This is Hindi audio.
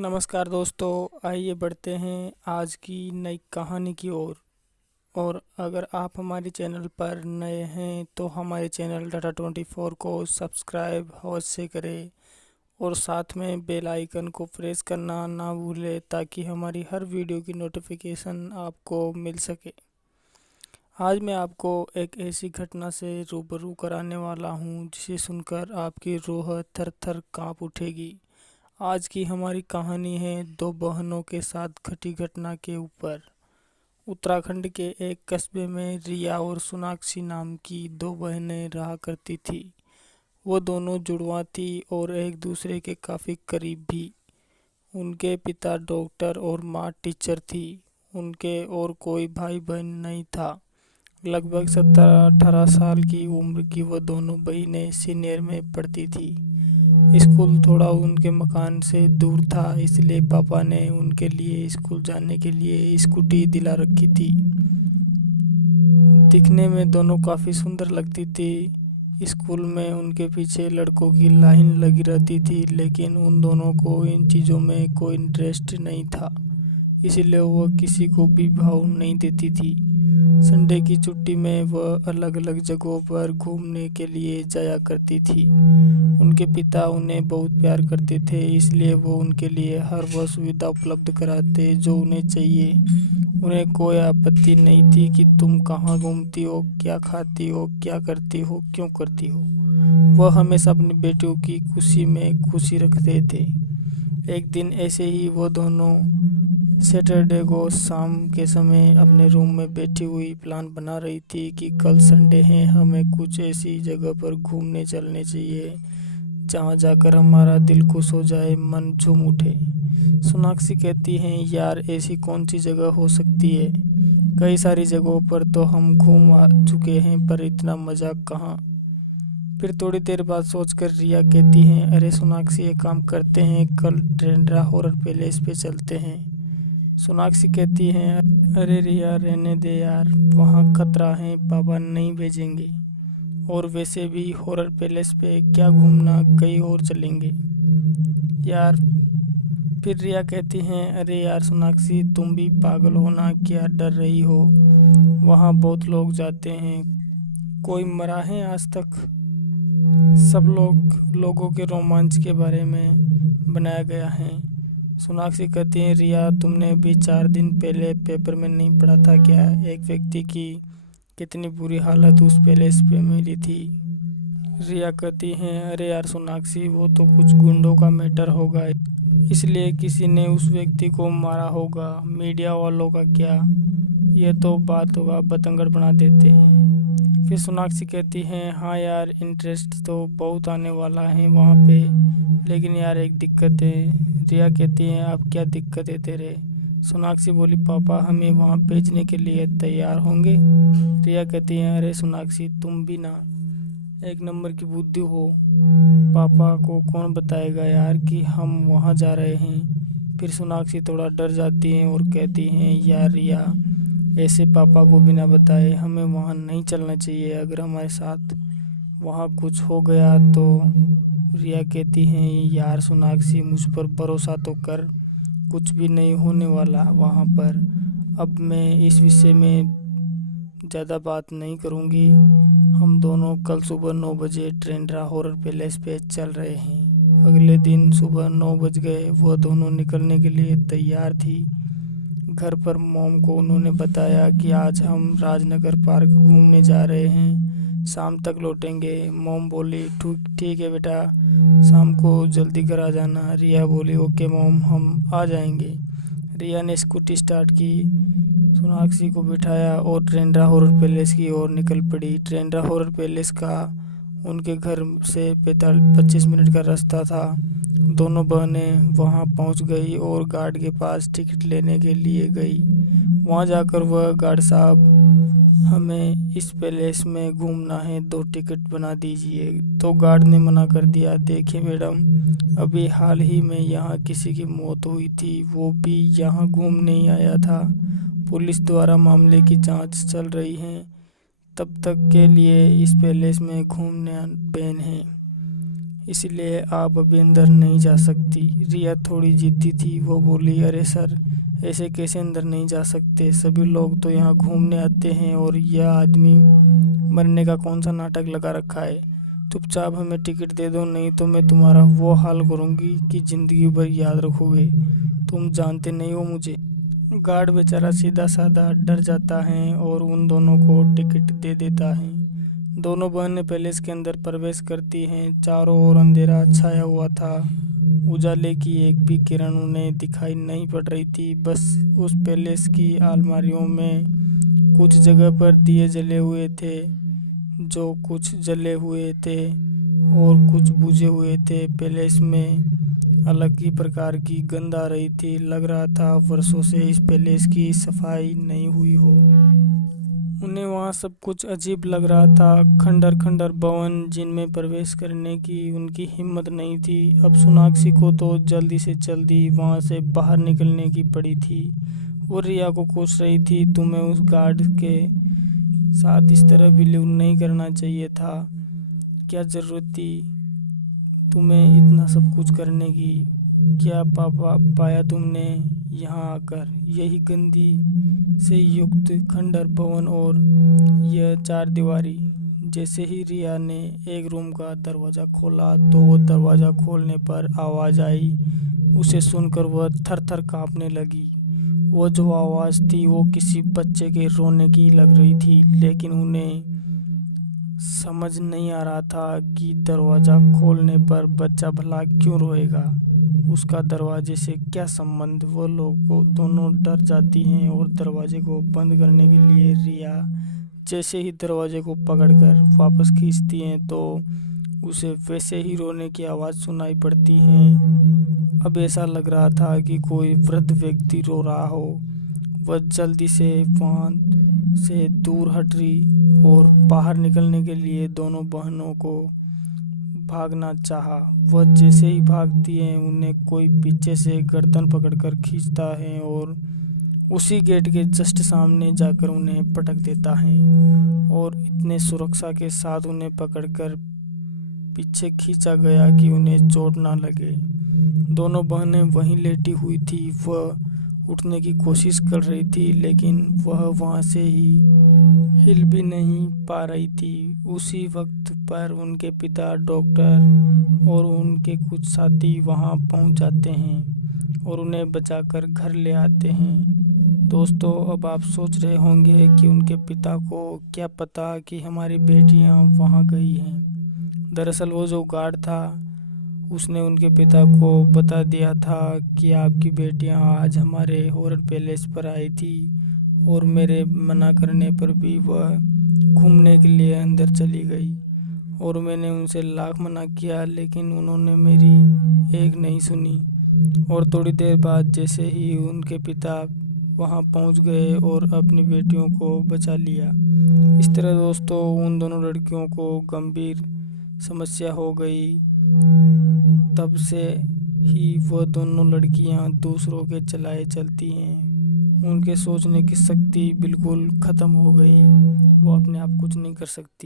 नमस्कार दोस्तों, आइए बढ़ते हैं आज की नई कहानी की ओर। और अगर आप हमारे चैनल पर नए हैं तो हमारे चैनल डाटा 24 को सब्सक्राइब अवश्य करें और साथ में बेल आइकन को प्रेस करना ना भूलें ताकि हमारी हर वीडियो की नोटिफिकेशन आपको मिल सके। आज मैं आपको एक ऐसी घटना से रूबरू कराने वाला हूं जिसे सुनकर आपकी रूह थर थर काँप उठेगी। आज की हमारी कहानी है दो बहनों के साथ घटी घटना के ऊपर। उत्तराखंड के एक कस्बे में रिया और सोनाक्षी नाम की दो बहनें रहा करती थी। वो दोनों जुड़वा थी और एक दूसरे के काफ़ी करीब भी। उनके पिता डॉक्टर और माँ टीचर थी। उनके और कोई भाई बहन नहीं था। लगभग 17-18 साल की उम्र की वो दोनों बहनें सीनियर में पढ़ती थी। स्कूल थोड़ा उनके मकान से दूर था, इसलिए पापा ने उनके लिए स्कूल जाने के लिए स्कूटी दिला रखी थी। दिखने में दोनों काफ़ी सुंदर लगती थी। स्कूल में उनके पीछे लड़कों की लाइन लगी रहती थी, लेकिन उन दोनों को इन चीज़ों में कोई इंटरेस्ट नहीं था, इसलिए वह किसी को भी भाव नहीं देती थी। संडे की छुट्टी में वह अलग अलग जगहों पर घूमने के लिए जाया करती थी। उनके पिता उन्हें बहुत प्यार करते थे, इसलिए वो उनके लिए हर वह सुविधा उपलब्ध कराते जो उन्हें चाहिए। उन्हें कोई आपत्ति नहीं थी कि तुम कहाँ घूमती हो, क्या खाती हो, क्या करती हो, क्यों करती हो। वह हमेशा अपनी बेटियों की खुशी में खुशी रखते थे। एक दिन ऐसे ही वो दोनों सैटरडे को शाम के समय अपने रूम में बैठी हुई प्लान बना रही थी कि कल संडे है, हमें कुछ ऐसी जगह पर घूमने चलने चाहिए जहाँ जाकर हमारा दिल खुश हो जाए, मन झूम उठे। सोनाक्षी कहती हैं, यार ऐसी कौन सी जगह हो सकती है, कई सारी जगहों पर तो हम घूम आ चुके हैं, पर इतना मज़ा कहाँ। फिर थोड़ी देर बाद सोचकर रिया कहती हैं, अरे सोनाक्षी, एक काम करते हैं, कल ट्रेंड्रा हॉरर पैलेस पे चलते हैं। सोनाक्षी कहती हैं, अरे रिया रहने दे यार, वहाँ खतरा है, पापा नहीं भेजेंगे। और वैसे भी हॉरर पैलेस पे क्या घूमना, कहीं और चलेंगे यार। फिर रिया कहती हैं, अरे यार सोनाक्षी, तुम भी पागल हो ना, क्या डर रही हो, वहाँ बहुत लोग जाते हैं, कोई मरा है आज तक। सब लोगों के रोमांच के बारे में बनाया गया है। सोनाक्षी कहती है, रिया तुमने अभी 4 दिन पहले पेपर में नहीं पढ़ा था क्या, एक व्यक्ति की कितनी बुरी हालत उस पैलेस पे मिली थी। रिया कहती हैं, अरे यार सोनाक्षी, वो तो कुछ गुंडों का मैटर होगा, इसलिए किसी ने उस व्यक्ति को मारा होगा, मीडिया वालों का क्या, ये तो बात होगा बतंगड़ बना देते हैं। फिर सोनाक्षी कहती हैं, हाँ यार, इंटरेस्ट तो बहुत आने वाला है वहाँ पे, लेकिन यार एक दिक्कत है। रिया कहती हैं, अब क्या दिक्कत है तेरे। सोनाक्षी बोली, पापा हमें वहाँ भेजने के लिए तैयार होंगे। रिया कहती हैं, अरे सोनाक्षी, तुम भी ना एक नंबर की बुद्धि हो, पापा को कौन बताएगा यार कि हम वहाँ जा रहे हैं। फिर सोनाक्षी थोड़ा डर जाती हैं और कहती हैं, यार रिया, ऐसे पापा को बिना बताए हमें वहाँ नहीं चलना चाहिए, अगर हमारे साथ वहाँ कुछ हो गया तो। रिया कहती हैं, यार सोनाक्षी, मुझ पर भरोसा तो कर, कुछ भी नहीं होने वाला वहाँ पर। अब मैं इस विषय में ज़्यादा बात नहीं करूँगी। हम दोनों कल सुबह 9 बजे ट्रेंड्रा हॉरर पैलेस पे चल रहे हैं। अगले दिन सुबह 9 बज गए, वह दोनों निकलने के लिए तैयार थी। घर पर मॉम को उन्होंने बताया कि आज हम राजनगर पार्क घूमने जा रहे हैं, शाम तक लौटेंगे। मॉम बोली, ठीक है बेटा, शाम को जल्दी घर आ जाना। रिया बोली, ओके मॉम, हम आ जाएंगे। रिया ने स्कूटी स्टार्ट की, सोनाक्षी को बिठाया और ट्रेंड्रा हॉरर पैलेस की ओर निकल पड़ी। ट्रेंड्रा हॉरर पैलेस का उनके घर से 25 मिनट का रास्ता था। दोनों बहनें वहां पहुंच गई और गार्ड के पास टिकट लेने के लिए गई। वहां जाकर वह, गार्ड साहब, हमें इस पैलेस में घूमना है, 2 टिकट बना दीजिए। तो गार्ड ने मना कर दिया, देखिए मैडम, अभी हाल ही में यहाँ किसी की मौत हुई थी, वो भी यहाँ घूमने ही आया था, पुलिस द्वारा मामले की जांच चल रही है, तब तक के लिए इस पैलेस में घूमना बैन है। इसलिए आप अभी अंदर नहीं जा सकती। रिया थोड़ी जिद्दी थी। वो बोली, अरे सर, ऐसे कैसे अंदर नहीं जा सकते? सभी लोग तो यहाँ घूमने आते हैं और यह आदमी मरने का कौन सा नाटक लगा रखा है। चुपचाप हमें टिकट दे दो, नहीं तो मैं तुम्हारा वो हाल करूँगी कि ज़िंदगी भर याद रखोगे। तुम जानते नहीं हो मुझे। गार्ड बेचारा सीधा साधा डर जाता है और उन दोनों को टिकट दे देता है। दोनों बहनें पैलेस के अंदर प्रवेश करती हैं। चारों ओर अंधेरा छाया हुआ था। उजाले की एक भी किरण उन्हें दिखाई नहीं पड़ रही थी। बस उस पैलेस की अलमारियों में कुछ जगह पर दिए जले हुए थे, जो कुछ जले हुए थे और कुछ बुझे हुए थे। पैलेस में अलग ही प्रकार की गंध आ रही थी। लग रहा था वर्षों से इस पैलेस की सफाई नहीं हुई हो। उन्हें वहाँ सब कुछ अजीब लग रहा था। खंडर खंडर भवन जिनमें प्रवेश करने की उनकी हिम्मत नहीं थी। अब सोनाक्षी को तो जल्दी से जल्दी वहाँ से बाहर निकलने की पड़ी थी। वो रिया को कोस रही थी, तुम्हें उस गार्ड के साथ इस तरह बिहेव नहीं करना चाहिए था। क्या ज़रूरत थी तुम्हें इतना सब कुछ करने की? क्या पापा पाया तुमने यहाँ आकर? यही गंदी से युक्त खंडर भवन और यह चार दीवारी। जैसे ही रिया ने एक रूम का दरवाज़ा खोला तो वो दरवाज़ा खोलने पर आवाज़ आई। उसे सुनकर वह थर थर काँपने लगी। वो जो आवाज़ थी वो किसी बच्चे के रोने की लग रही थी, लेकिन उन्हें समझ नहीं आ रहा था कि दरवाज़ा खोलने पर बच्चा भला क्यों रोएगा। उसका दरवाजे से क्या संबंध। वो लोग दोनों डर जाती हैं और दरवाजे को बंद करने के लिए रिया जैसे ही दरवाजे को पकड़कर वापस खींचती हैं तो उसे वैसे ही रोने की आवाज़ सुनाई पड़ती है। अब ऐसा लग रहा था कि कोई वृद्ध व्यक्ति रो रहा हो। वह जल्दी से वहाँ से दूर हट रही और बाहर निकलने के लिए दोनों बहनों को भागना चाहा। वह जैसे ही भागती हैं उन्हें कोई पीछे से गर्दन पकड़कर खींचता है और उसी गेट के जस्ट सामने जाकर उन्हें पटक देता है और इतने सुरक्षा के साथ उन्हें पकड़कर पीछे खींचा गया कि उन्हें चोट ना लगे। दोनों बहनें वहीं लेटी हुई थी। वह उठने की कोशिश कर रही थी, लेकिन वह वहाँ से ही हिल भी नहीं पा रही थी। उसी वक्त पर उनके पिता, डॉक्टर और उनके कुछ साथी वहाँ पहुँच जाते हैं और उन्हें बचाकर घर ले आते हैं। दोस्तों, अब आप सोच रहे होंगे कि उनके पिता को क्या पता कि हमारी बेटियाँ वहाँ गई हैं। दरअसल वो जो गार्ड था उसने उनके पिता को बता दिया था कि आपकी बेटियाँ आज हमारे हॉरर पैलेस पर आई थी और मेरे मना करने पर भी वह घूमने के लिए अंदर चली गई और मैंने उनसे लाख मना किया, लेकिन उन्होंने मेरी एक नहीं सुनी। और थोड़ी देर बाद जैसे ही उनके पिता वहां पहुंच गए और अपनी बेटियों को बचा लिया। इस तरह दोस्तों उन दोनों लड़कियों को गंभीर समस्या हो गई। तब से ही वह दोनों लड़कियां दूसरों के चलाए चलती हैं। उनके सोचने की शक्ति बिल्कुल ख़त्म हो गई। वो अपने आप कुछ नहीं कर सकती।